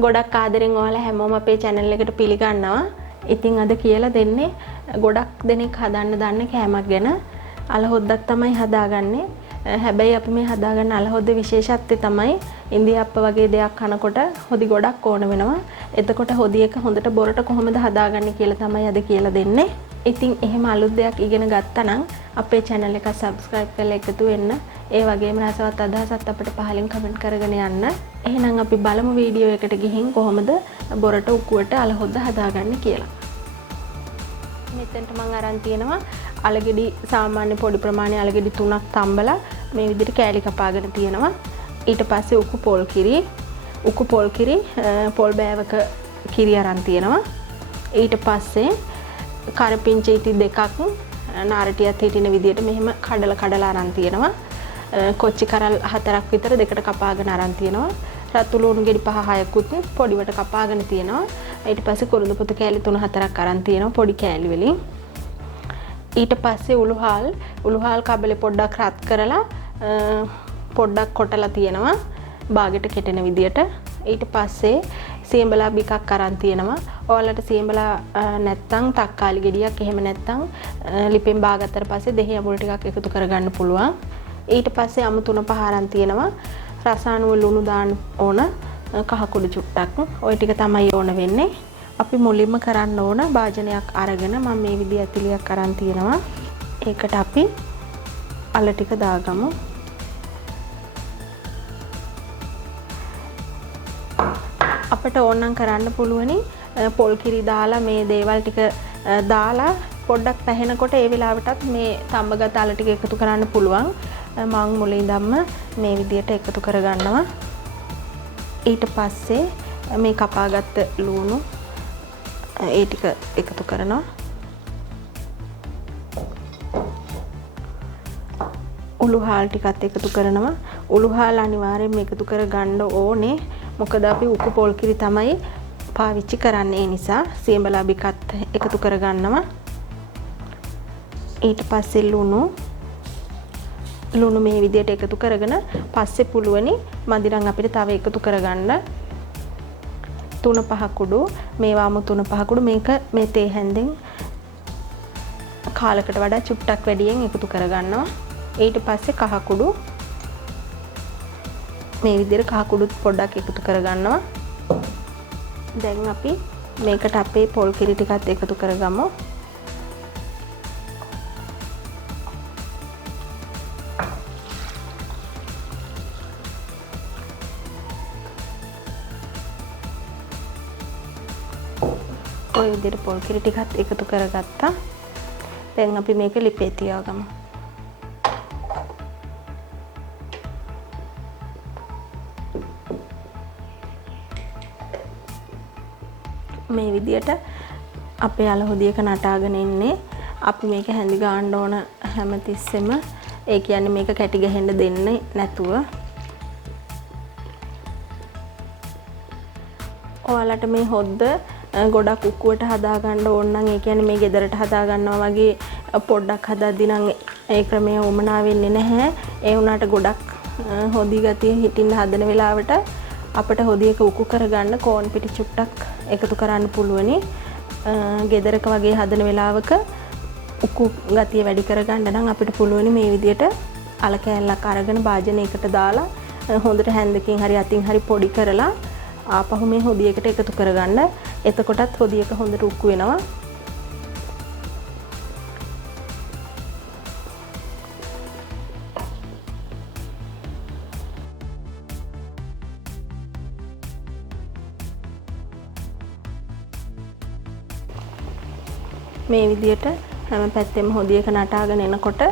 ගොඩක් ආදරෙන් ඔයාලා හැමෝම අපේ channel එකට පිළිගන්නවා. ඉතින් අද කියලා දෙන්නේ ගොඩක් දෙනෙක් හදන්න දන්න කෑමක් ගැන. අලහොද්දක් තමයි හදාගන්නේ. හැබැයි අපි මේ හදාගන්න අලහොද්ද විශේෂත්වය තමයි ඉන්දියාප්ප වගේ දෙයක් කනකොට හොදි ගොඩක් ඕන වෙනවා. එතකොට හොදි එක හොඳට බොරට කොහොමද හදාගන්නේ කියලා තමයි අද කියලා දෙන්නේ. ඉතින් එහෙම අලුත් දෙයක් ඉගෙන ගත්තා නම් අපේ channel එක subscribe කරලා එකතු වෙන්න. ඒ වගේම රසවත් අදහසත් අපිට පහලින් comment කරගෙන යන්න. එහෙනම් අපි බලමු වීඩියෝ එකට ගිහින් කොහොමද බොරට උකුවට අලහොද්ද හදාගන්නේ කියලා. මෙතෙන්ට මම අරන් තියෙනවා අලගෙඩි සාමාන්‍ය පොඩි ප්‍රමාණයේ අලගෙඩි 3ක් තම්බලා මේ විදිහට කෑලි කපාගෙන තියෙනවා. ඊට පස්සේ උකු පොල් කිරි පොල් බෑවක කිරි අරන් තියෙනවා. ඊට පස්සේ කරපිංචි ඉටි දෙකක් නාරටියත් හිටින විදිහට මෙහෙම කඩලා අරන් තියෙනවා. කොච්චි කරල් 4ක් විතර දෙකට කපාගෙන අරන් තියෙනවා. රතු ලුණු ගෙඩි 5-6කුත් පොඩිවට කපාගෙන තියෙනවා. ඊට පස්සේ කුරුඳු පුතු කෑලි 3-4ක් අරන් තියෙනවා පොඩි කෑලි වලින්. ඊට පස්සේ උළුහාල් කබලේ පොඩ්ඩක් රත් කරලා පොඩ්ඩක් කොටලා තියෙනවා බාගෙට කෙටෙන විදියට. ඊට පස්සේ සියඹලා බිකක් අරන් තියෙනවා. ඔයාලට සියඹලා නැත්තම් තක්කාලි ගෙඩියක් එහෙම නැත්තම් ලිපෙන් බාගත්තට පස්සේ දෙහි අමුළු ටිකක් එකතු කරගන්න පුළුවන්. ඊට පස්සේ අමු 3-5 අරන් තියෙනවා. රසායනික ලුණු දාන්න ඕන කහ කුඩු චුට්ටක්. ওই ටික තමයි ඕන වෙන්නේ. අපි මුලින්ම කරන්න ඕන භාජනයක් අරගෙන මම මේ විදිහ ඇතිලියක් අරන් තියෙනවා. ඒකට අපි අල ටික දාගමු. අපිට ඕනනම් කරන්න පුළුවනි පොල් කිරි දාලා මේ දේවල් ටික දාලා පොඩ්ඩක් පැහෙනකොට ඒ වෙලාවටත් මේ තඹගත අල ටික එකතු කරන්න පුළුවන්. මම මුලින්දම්ම මේ විදිහට එකතු කරගන්නවා. ඊට පස්සේ මේ කපාගත්ත ලුණු ඒ ටික එකතු කරනවා. උළුහාල් ටිකත් එකතු කරනවා. උළුහාල් අනිවාර්යයෙන්ම එකතු කරගන්න ඕනේ. මොකද අපි උකු පොල් කිරි තමයි පාවිච්චි කරන්නේ. ඒ නිසා සියඹලා බිකත් එකතු කරගන්නවා. ඊට පස්සේ ලුණු මේ විදිහට එකතු කරගෙන පස්සේ පුළුවනි මදිරන් අපිට තව එකතු කරගන්න 3-5 කුඩු මේවාම 3-5 කුඩු මේක මේ තේ හැන්දෙන් කාලකට වඩා චුට්ටක් වැඩියෙන් එකතු කරගන්නවා. ඊට පස්සේ කහ කුඩු මේ විදිහට කහ කුඩුත් පොඩ්ඩක් එකතු කරගන්නවා. දැන් අපි මේකට අපේ පොල් කිරි ටිකත් එකතු කරගමු. ඔය විදිහට පොල් කිරි ටිකත් එකතු කරගත්තා. දැන් අපි මේක ලිපේ තියාගමු. මේ විදිහට අපේ අලහොදියක නටාගෙන ඉන්නේ. අපි මේක හැඳි ගන්න ඕන හැමතිස්සෙම. ඒ කියන්නේ මේක කැටි ගහෙන්න දෙන්නේ නැතුව. ඔයාලට මේ හොද්ද ගොඩක් උක්කුවට හදා ගන්න ඕන නම් ඒ කියන්නේ මේ ගෙදරට හදා ගන්නවා වගේ පොඩ්ඩක් හදද්දී නම් ඒ ක්‍රමය වමනා වෙන්නේ නැහැ. ඒ වුණාට ගොඩක් හොදි ගතිය හිටින්න හදන වෙලාවට අපිට හොදියක උකු කරගන්න කෝන් පිටි චුට්ටක් එකතු කරන්න පුළුවනි. ගෙදරක වගේ හදන වෙලාවක උකු ගතිය වැඩි කරගන්න නම් අපිට පුළුවනි මේ විදියට අල කෑල්ලක් අරගෙන භාජනයකට දාලා හොඳට හැන්දකින් හරි අතින් හරි පොඩි කරලා ආපහු මේ හොදියකට එකතු කරගන්න. එතකොටත් හොදියක හොඳට උක්කු වෙනවා. මේ විදියට හැම පැත්තෙම හොදියක නටාගෙන එනකොට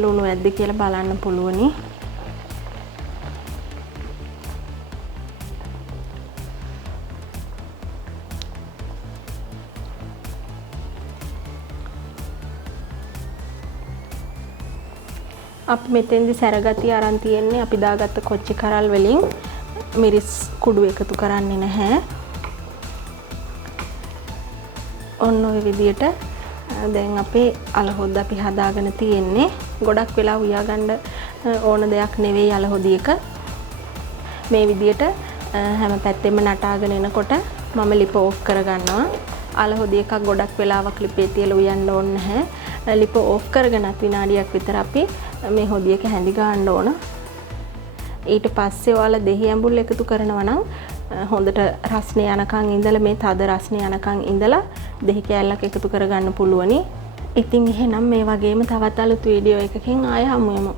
ලුණු ඇද්ද කියලා බලන්න පුළුවනි. අපි මෙතෙන්දි සැරගතිය අරන් තියෙන්නේ අපි දාගත්ත කොච්චි කරල් වලින් මිරිස් කුඩු එකතු කරන්නේ නැහැ. ඔන්න ඔය විදියට දැන් අපේ අලහොද්ද අපි හදාගෙන තියෙන්නේ. ගොඩක් වෙලා උයා ගන්න ඕන දෙයක් නෙවෙයි අලහොදියක. මේ විදියට හැම පැත්තෙම නටාගෙන එනකොට මම ලිප ඕෆ් කරගන්නවා. අල හොදි එකක් ගොඩක් වෙලාවක් ලිපේ තියලා උයන්න ඕනේ නැහැ. ලිප ඕෆ් කරගෙනත් විනාඩියක් විතර අපි මේ හොදි එක හැඳි ගන්න ඕන. ඊට පස්සේ ඔයාලා දෙහි ඇඹුල් එකතු කරනවා නම් හොඳට රස්නේ යනකන් ඉඳලා මේ තද රස්නේ යනකන් ඉඳලා දෙහි කෑල්ලක් එකතු කරගන්න පුළුවනි. ඉතින් එහෙනම් මේ වගේම තවත් අලුත් වීඩියෝ එකකින් ආය හමු වෙමු.